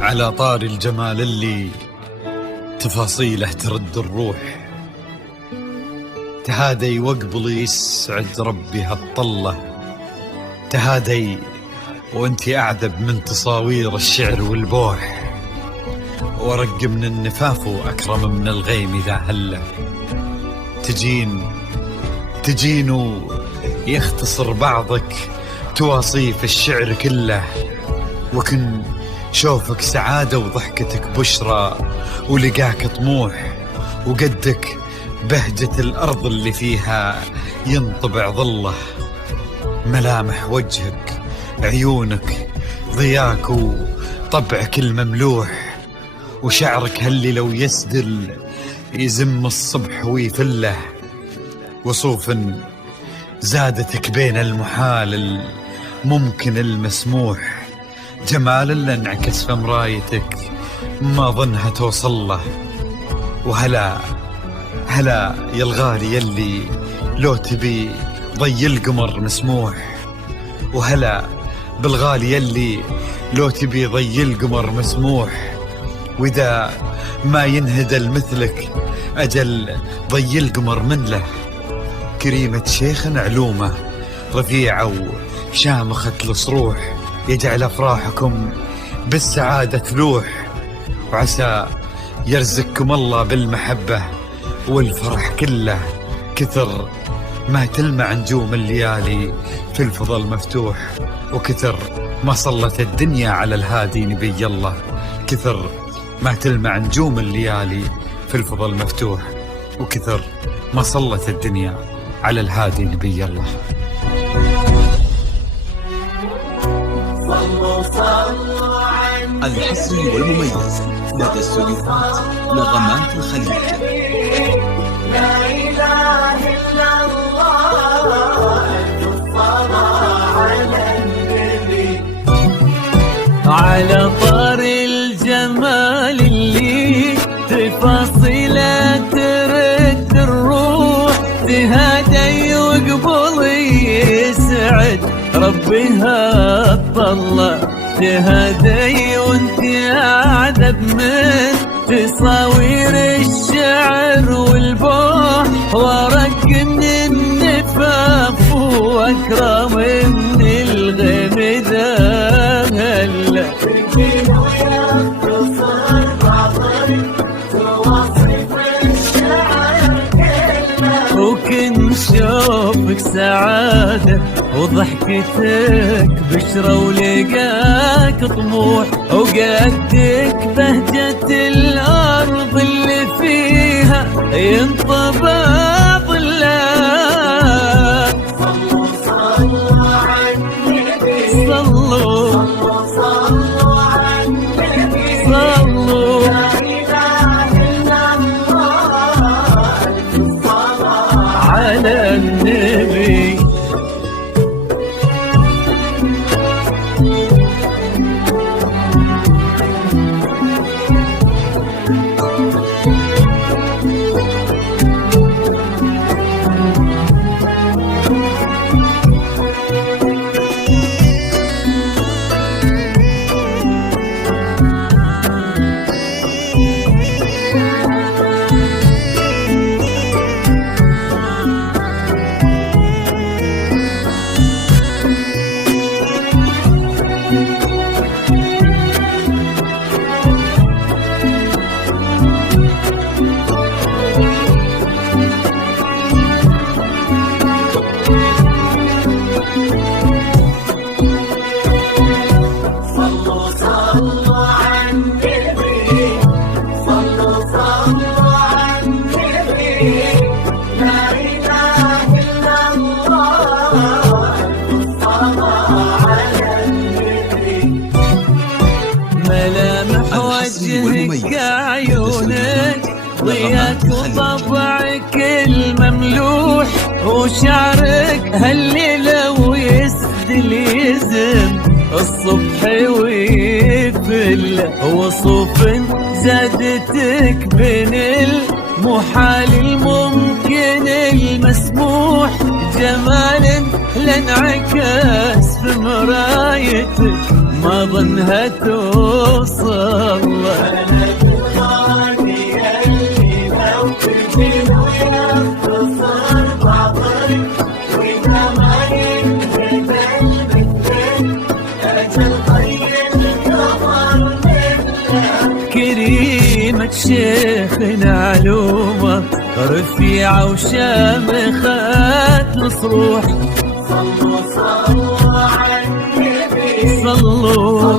على طار الجمال اللي تفاصيله ترد الروح، تهادي وقبل يسعد ربي هالطلة، تهادي وانتي أعذب من تصاوير الشعر والبوح، ورق من النفاف وأكرم من الغيم إذا هله، تجين ويختصر بعضك تواصيف الشعر كله، وكن شوفك سعادة وضحكتك بشرى، ولقاك طموح، وقدك بهجة الأرض اللي فيها ينطبع ظله، ملامح وجهك عيونك ضياك وطبعك المملوح، وشعرك هاللي لو يسدل يزم الصبح ويفله، وصوف زادتك بين المحال الممكن المسموح، جمال اللي انعكس في مرايتك ما ظنها توصل له، وهلا يا الغالي يلي لو تبي ضي القمر مسموح، وهلا بالغالي يلي لو تبي ضي القمر مسموح، وإذا ما ينهدى مثلك أجل ضي القمر من له، كريمة شيخ علومه رفيعة وشامخة الصروح، يجعل أفراحكم بالسعادة تلوح، وعسى يرزقكم الله بالمحبة والفرح كله، كثر ما تلمع نجوم الليالي في الفضا المفتوح، وكثر ما صلت الدنيا على الهادي نبي الله، كثر ما تلمع نجوم الليالي في الفضا المفتوح، وكثر ما صلت الدنيا على الهادي نبي الله. الحصري والمميز لدى استوديوهات نغمات الخليج. لا إله إلا الله، الصلاة على النبي. على طار الجمال اللي تفاصيله ترد الروح، تهادي وقبل يسعد ربي هالطلة، تهادي وانت أعذب من تصاوير الشعر والبوح، ورق من النفاف وأكرم من الغيم ذا هلا، وكن شوفك سعادة وضحكتك بشرى، ولقاك طموح، وقدك بهجة الأرض اللي فيها ينطبع ظلها. صلوا على النبي، صلوا على النبي، صلوا. لا إله إلا الله، الصلاة على النبي. وشعرك هالليلة ويسدل يزم الصبح ويفل وصوف زادتك بين المحال الممكن المسموح جمال لانعكس في مرايتك ما ظنها توصل كريمة شيخنا علومة رفيعة وشامخات الصروح صلوا على النبي صلوا